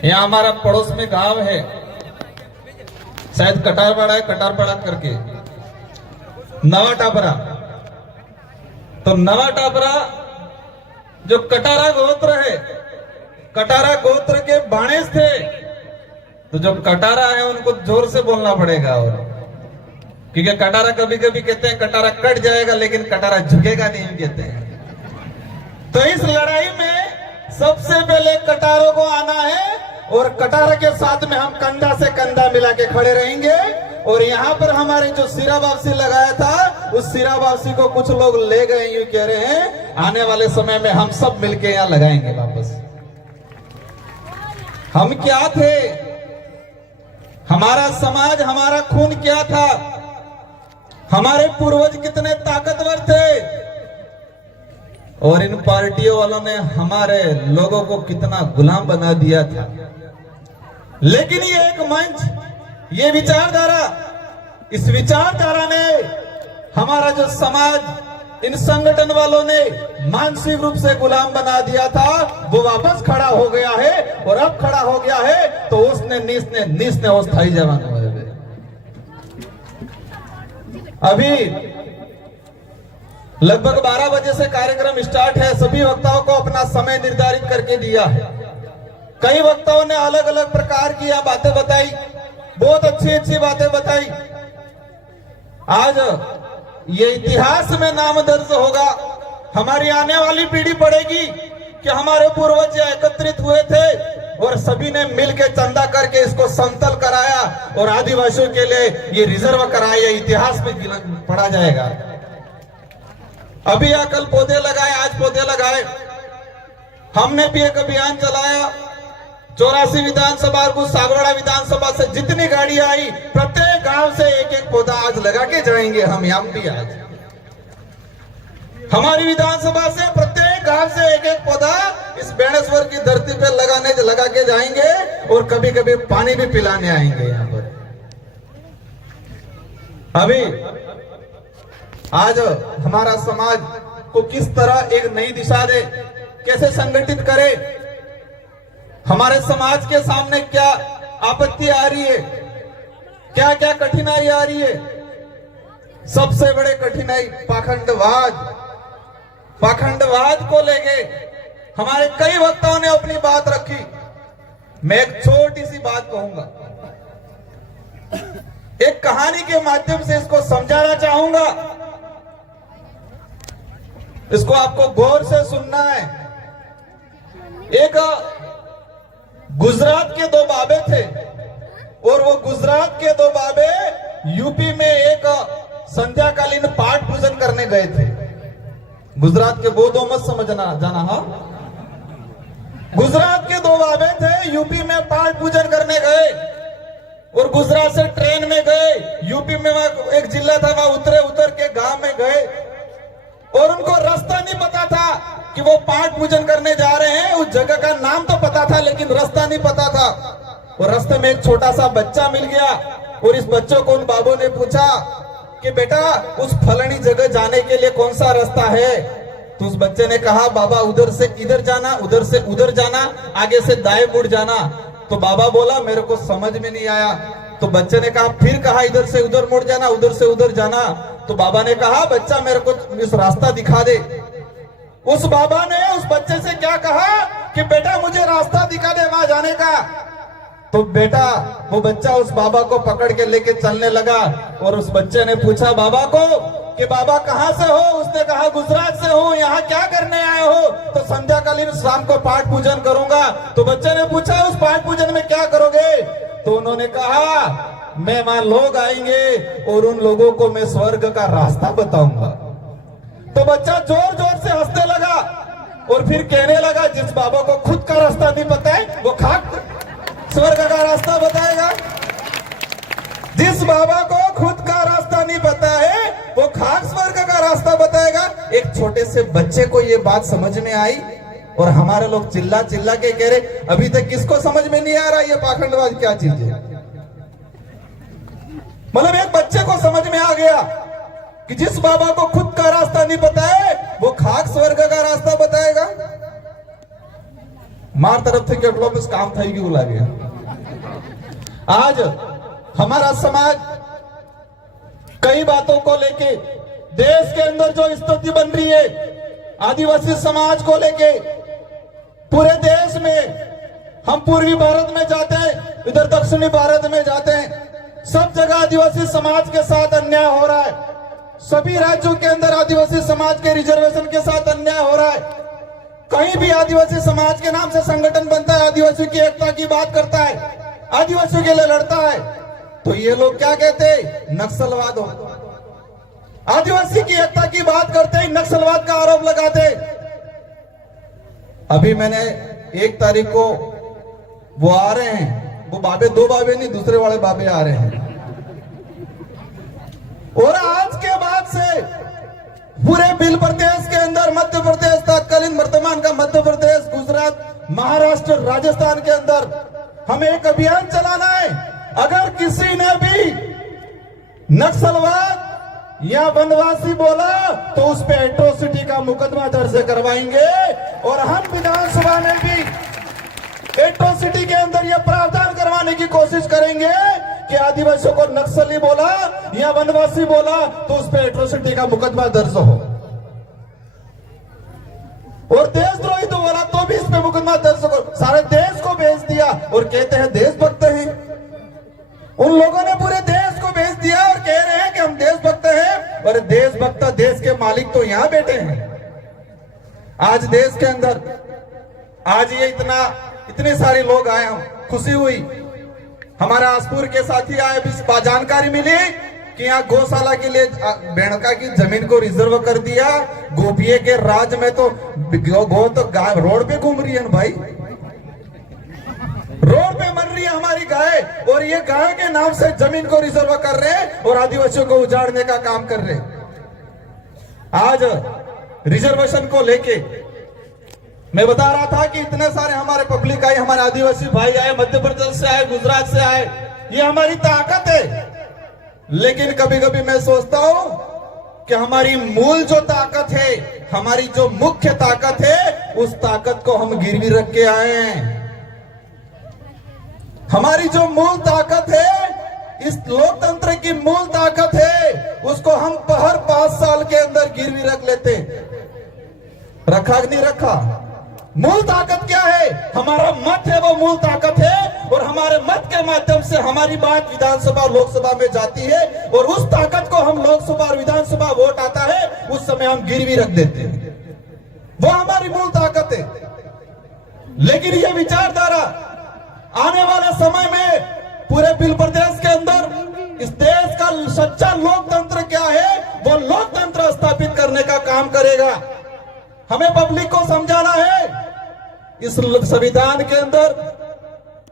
यहाँ हमारा पड़ोस में गांव है, शायद कटारवाड़ा है, कटारवाड़ा करके नवा टापरा। तो नवा टापरा जो कटारा गोत्र है, कटारा गोत्र के बाणेज थे। तो जो कटारा है उनको जोर से बोलना पड़ेगा, और क्योंकि कटारा कभी कभी कहते हैं कटारा कट जाएगा, लेकिन कटारा झुकेगा नहीं कहते हैं। तो इस लड़ाई में सबसे पहले कटारों को आना है, और कटारा के साथ में हम कंधा से कंधा मिला के खड़े रहेंगे। और यहाँ पर हमारे जो सिरा वापसी लगाया था, उस सिरा वापसी को कुछ लोग ले गए, यूं कह रहे हैं आने वाले समय में हम सब मिलके यहाँ लगाएंगे वापस। हम क्या थे, हमारा समाज, हमारा खून क्या था, हमारे पूर्वज कितने ताकतवर थे, और इन पार्टियों वालों ने हमारे लोगों को कितना गुलाम बना दिया था। लेकिन ये एक मंच, ये विचारधारा, इस विचारधारा ने हमारा जो समाज, इन संगठन वालों ने मानसिक रूप से गुलाम बना दिया था, वो वापस खड़ा हो गया है। और अब खड़ा हो गया है तो उसने नीस ने अस्थायी जवान हुए। अभी लगभग 12 बजे से कार्यक्रम स्टार्ट है। सभी वक्ताओं को अपना समय निर्धारित करके दिया है। कई वक्ताओं ने अलग अलग प्रकार की बातें बताई, बहुत अच्छी अच्छी बातें बताई। आज ये इतिहास में नाम दर्ज होगा, हमारी आने वाली पीढ़ी पढ़ेगी कि हमारे पूर्वज एकत्रित हुए थे और सभी ने मिलकर चंदा करके इसको समतल कराया और आदिवासियों के लिए ये रिजर्व कराया। इतिहास में पढ़ा जाएगा। अभी कल पौधे लगाए, आज पौधे लगाए। हमने भी एक अभियान चलाया। 84 विधानसभा और सागवाड़ा विधानसभा से जितनी गाड़ी आई, प्रत्येक गांव से एक एक पौधा आज लगा के जाएंगे। हम भी आज हमारी विधानसभा से प्रत्येक गांव से एक एक पौधा इस बेणेश्वर की धरती पे लगा के जाएंगे, और कभी कभी पानी भी पिलाने आएंगे यहाँ पर। अभी आज हमारा समाज को किस तरह एक नई दिशा दे, कैसे संगठित करे, हमारे समाज के सामने क्या आपत्ति आ रही है, क्या क्या कठिनाई आ रही है। सबसे बड़े कठिनाई पाखंडवाद को लेके हमारे कई वक्ताओं ने अपनी बात रखी। मैं एक छोटी सी बात कहूंगा, एक कहानी के माध्यम से इसको समझाना चाहूंगा। इसको आपको गौर से सुनना है। एक गुजरात के दो बाबे थे, और वो गुजरात के दो बाबे यूपी में एक संध्याकालीन पाठ पूजन करने गए थे। गुजरात के वो दो मत समझना जाना। हाँ, गुजरात के दो बाबे थे, यूपी में पाठ पूजन करने गए, और गुजरात से ट्रेन में गए। यूपी में वहां एक जिला था, वहां उतर के गांव में गए, और उनको रास्ता नहीं पता था कि वो पाठ पूजन करने जा रहे हैं। उस जगह का नाम तो पता था, लेकिन रास्ता नहीं पता था। और रास्ते में एक छोटा सा बच्चा मिल गया, और इस बच्चों को उन बाबों ने पूछा कि बेटा उस फलानी जगह जाने के लिए कौन सा रास्ता है। तो उस बच्चे ने कहा बाबा उधर से इधर जाना, उधर से उधर जाना, आगे से दाएं मुड़ जाना। तो बाबा बोला मेरे को समझ में नहीं आया। तो बच्चे ने कहा, फिर कहा इधर से उधर मुड़ जाना, उधर से उधर जाना। तो बाबा ने कहा बच्चा मेरे को इस रास्ता दिखा दे। उस बाबा ने उस बच्चे से क्या कहा कि बेटा मुझे रास्ता दिखा दे वहां जाने का। तो बेटा वो बच्चा उस बाबा को पकड़ के लेके चलने लगा, और उस बच्चे ने पूछा बाबा को कि बाबा कहां से हो। उसने कहा गुजरात से हूं, यहाँ क्या करने आए हो। तो संध्याकालीन शाम को पाठ पूजन करूंगा। तो बच्चे ने पूछा उस पाठ पूजन में क्या करोगे। तो उन्होंने कहा मैं वहां लोग आएंगे और उन लोगों को मैं स्वर्ग का रास्ता बताऊंगा। तो बच्चा जोर जोर से हंसने लगा, और फिर कहने लगा जिस बाबा को खुद का रास्ता नहीं पता है वो खाक स्वर्ग का रास्ता बताएगा। जिस बाबा को खुद का रास्ता नहीं पता है वो खाक स्वर्ग का रास्ता बताएगा। एक छोटे से बच्चे को ये बात समझ में आई, और हमारे लोग चिल्ला चिल्ला के कह रहे अभी तक किसको समझ में नहीं आ रहा ये पाखंडवाद क्या चीज है। मतलब एक बच्चे को समझ में आ गया कि जिस बाबा को खुद का रास्ता नहीं पता है वो खाक स्वर्ग का रास्ता बताएगा। मार तरफ थे કેટલો બસ કામ થઈ ગયું લાગે। आज हमारा समाज कई बातों को लेके देश के अंदर जो स्थिति बन रही है, आदिवासी समाज को लेके पूरे देश में, हम पूर्वी भारत में जाते हैं, इधर दक्षिणी भारत में जाते हैं, सब जगह आदिवासी समाज के साथ अन्याय हो रहा है। सभी राज्यों के अंदर आदिवासी समाज के रिजर्वेशन के साथ अन्याय हो रहा है। कहीं भी आदिवासी समाज के नाम से संगठन बनता है, आदिवासियों की एकता की बात करता है, आदिवासियों के लिए लड़ता है, तो ये लोग क्या कहते हैं? नक्सलवाद हो। आदिवासी की एकता की बात करते ही नक्सलवाद का आरोप लगाते। अभी मैंने 1 तारीख को वो आ रहे हैं, वो बाबे, 2 बाबे नहीं, दूसरे वाले बाबे आ रहे हैं, और आज के बाद से पूरे बिल प्रदेश के अंदर, मध्य प्रदेश, तत्कालीन वर्तमान का मध्य प्रदेश, गुजरात, महाराष्ट्र, राजस्थान के अंदर हमें एक अभियान चलाना है। अगर किसी ने भी नक्सलवाद या वनवासी बोला तो उस पे एट्रोसिटी का मुकदमा दर्ज करवाएंगे, और हम विधानसभा में भी एट्रोसिटी के अंदर यह प्रावधान करवाने की कोशिश करेंगे कि आदिवासियों को नक्सली बोला या वनवासी बोला तो उस पे एट्रोसिटी का मुकदमा दर्ज हो, और देशद्रोही तो बोला तो भी इस पे मुकदमा दर्ज हो। सारे देश को भेज दिया और कहते हैं देशभक्त हैं। उन लोगों ने पूरे देश को भेज दिया और कह रहे हैं कि हम देशभक्त हैं, और देशभक्त, देश के मालिक तो यहां बैठे हैं। आज देश के अंदर आज ये इतने सारे लोग आए, खुशी हुई। हमारा आसपुर के साथी आए, भी जानकारी मिली कि यहाँ गौशाला के लिए बेणका की जमीन को रिजर्व कर दिया। गोपिये के राज में तो गौ तो गाय रोड पे घूम रही है ना भाई, रोड पे मर रही है हमारी गाय, और ये गाय के नाम से जमीन को रिजर्व कर रहे हैं और आदिवासियों को उजाड़ने का काम कर रहे हैं। आज रिजर्वेशन को लेके मैं बता रहा था कि इतने सारे हमारे पब्लिक आए, हमारे आदिवासी भाई आए, मध्य प्रदेश से आए, गुजरात से आए, ये हमारी ताकत है। लेकिन कभी कभी मैं सोचता हूं कि हमारी मूल जो ताकत है, हमारी जो मुख्य ताकत है, उस ताकत को हम गिरवी रख के आए हैं। हमारी जो मूल ताकत है, इस लोकतंत्र की मूल ताकत है, उसको हम हर 5 साल के अंदर गिरवी रख लेते। रखा कि नहीं रखा? मूल ताकत क्या है? हमारा मत है, वो मूल ताकत है, और हमारे मत के माध्यम से हमारी बात विधानसभा और लोकसभा में जाती है, और उस ताकत को हम लोकसभा और विधानसभा वोट आता है उस समय हम गिरवी रख देते हैं। वो हमारी मूल ताकत है। लेकिन ये विचारधारा आने वाले समय में पूरे बिल प्रदेश के अंदर इस देश का सच्चा लोकतंत्र क्या है, वो लोकतंत्र स्थापित करने का काम करेगा। हमें पब्लिक को समझाना है, इस संविधान के अंदर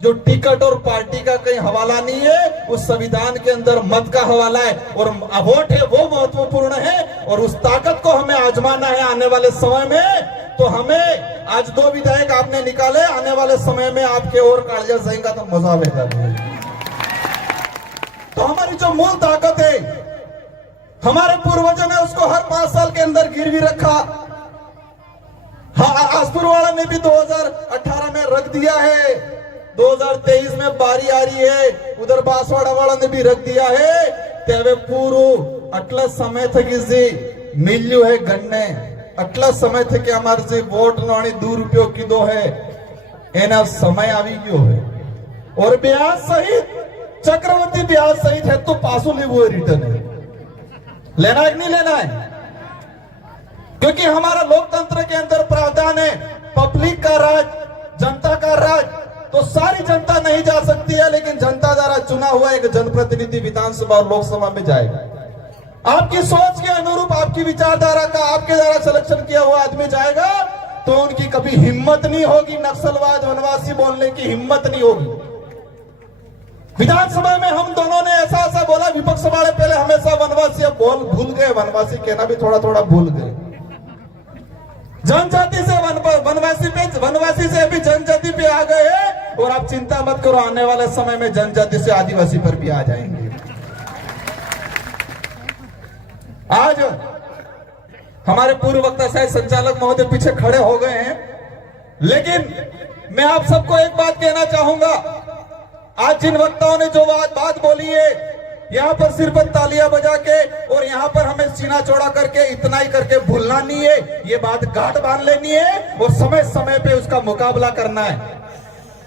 जो टिकट और पार्टी का कहीं हवाला नहीं है, उस संविधान के अंदर मत का हवाला है, और वोट है वो महत्वपूर्ण है, और उस ताकत को हमें आजमाना है आने वाले समय में। तो हमें आज 2 विधायक आपने निकाले, आने वाले समय में आपके और कालजा जाएगा तो मजा आएगा। तो हमारी जो मूल ताकत है, हमारे पूर्वजों ने उसको हर 5 साल के अंदर गिरवी रखा। हाँ, आसपुर वाला ने भी 2018 में रख दिया है, 2023 में बारी आ रही है, उधर बांसवाड़ा वाला ने भी रख दिया है। तेवे पूरू अटला समय थे कि मिल्यू है गन्ने, अटला समय थे कि हमारे से वोट नोनी 2 रुपयों की दो है, एना समय आवी गयो है, और ब्याज सहित, चक्रवर्ती ब्याज सहित है तो पासो ले वो रिटर्न है। लेना है कि नहीं लेना है? क्योंकि हमारा लोकतंत्र के अंदर प्रावधान है, पब्लिक का राज, जनता का राज। तो सारी जनता नहीं जा सकती है, लेकिन जनता द्वारा चुना हुआ एक जनप्रतिनिधि विधानसभा और लोकसभा में जाएगा। आपकी सोच के अनुरूप, आपकी विचारधारा का, आपके द्वारा सिलेक्शन किया हुआ आदमी जाएगा, तो उनकी कभी हिम्मत नहीं होगी, नक्सलवाद, वनवासी बोलने की हिम्मत नहीं होगी। विधानसभा में हम दोनों ने ऐसा बोला, विपक्ष वाले पहले हमेशा वनवासी भूल गए, वनवासी कहना भी थोड़ा थोड़ा भूल गए। जनजाति से वनवासी से अभी जनजाति पे आ गए हैं, और आप चिंता मत करो, आने वाले समय में जनजाति से आदिवासी पर भी आ जाएंगे। आज हमारे पूर्व वक्ता शायद संचालक महोदय पीछे खड़े हो गए हैं, लेकिन मैं आप सबको एक बात कहना चाहूंगा, आज जिन वक्ताओं ने जो बात बोली है, यहाँ पर सिर्फ तालियां बजा के और यहाँ पर हमें सीना चौड़ा करके इतना ही करके भूलना नहीं है, ये बात गांठ बांध लेनी है और समय समय पे उसका मुकाबला करना है।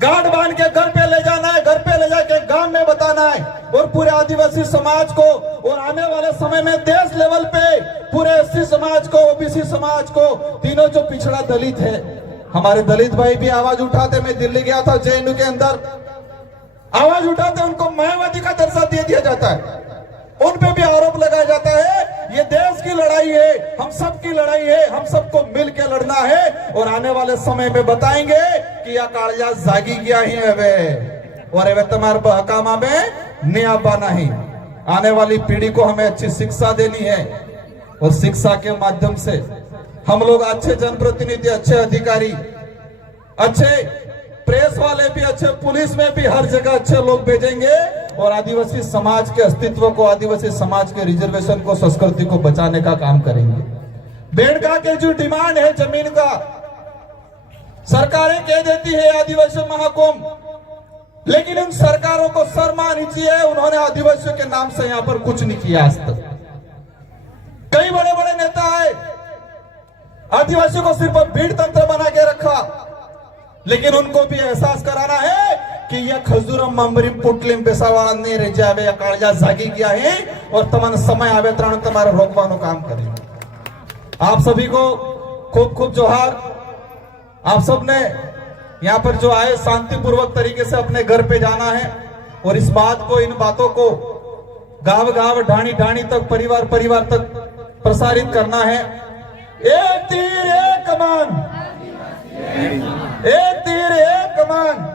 गांठ बांध के घर पे ले जाना है, घर पे ले जाके गांव में बताना है और पूरे आदिवासी समाज को, और आने वाले समय में देश लेवल पे पूरे एससी समाज को, ओबीसी समाज को, तीनों जो पिछड़ा दलित है, हमारे दलित भाई भी आवाज उठाते। मैं दिल्ली गया था, जेएनयू के अंदर आवाज उठाते, उनको मायावादी का दर्जा दे दिया जाता है, उन पे भी आरोप लगाया जाता है। ये देश की लड़ाई है, हम सब की लड़ाई है, हम सबको मिल के लड़ना है और आने वाले समय में बताएंगे कि यह कालिया जागी गया ही है वे, और वे तुम्हारे बहकामा में नियाबा नहीं। आने वाली पीढ़ी को हमें अच्छी शिक्षा देनी है और शिक्षा के माध्यम से हम लोग अच्छे जनप्रतिनिधि, अच्छे अधिकारी, अच्छे प्रेस वाले भी, अच्छे पुलिस में भी हर जगह अच्छे लोग भेजेंगे और आदिवासी समाज के अस्तित्व को, आदिवासी समाज के रिजर्वेशन को, संस्कृति को बचाने का काम करेंगे। बेड़का के जो डिमांड है जमीन का, सरकारें कह देती है आदिवासी महाकुंभ, लेकिन उन सरकारों को शर्म आनी चाहिए, उन्होंने आदिवासियों के नाम से यहाँ पर कुछ नहीं किया आज तक। कई बड़े बड़े नेता आए, आदिवासियों को सिर्फ भीड़ तंत्र बना के रखा, लेकिन उनको भी एहसास कराना है कि यह खजूरम ममरीम पुटलिम बेसावाने रेजावे या कालिया जागी गया है और तमन समय आवे त्रण तुम्हारे रोकवानो काम करेंगे। आप सभी को खूब खूब जोहार। आप सब ने यहाँ पर जो आए शांतिपूर्वक तरीके से अपने घर पे जाना है और इस बात को, इन बातों को गांव गांव, ढाणी ढाणी तक, परिवार परिवार तक प्रसारित करना है। एक तीर एक कमान, एक तीर एक कमान।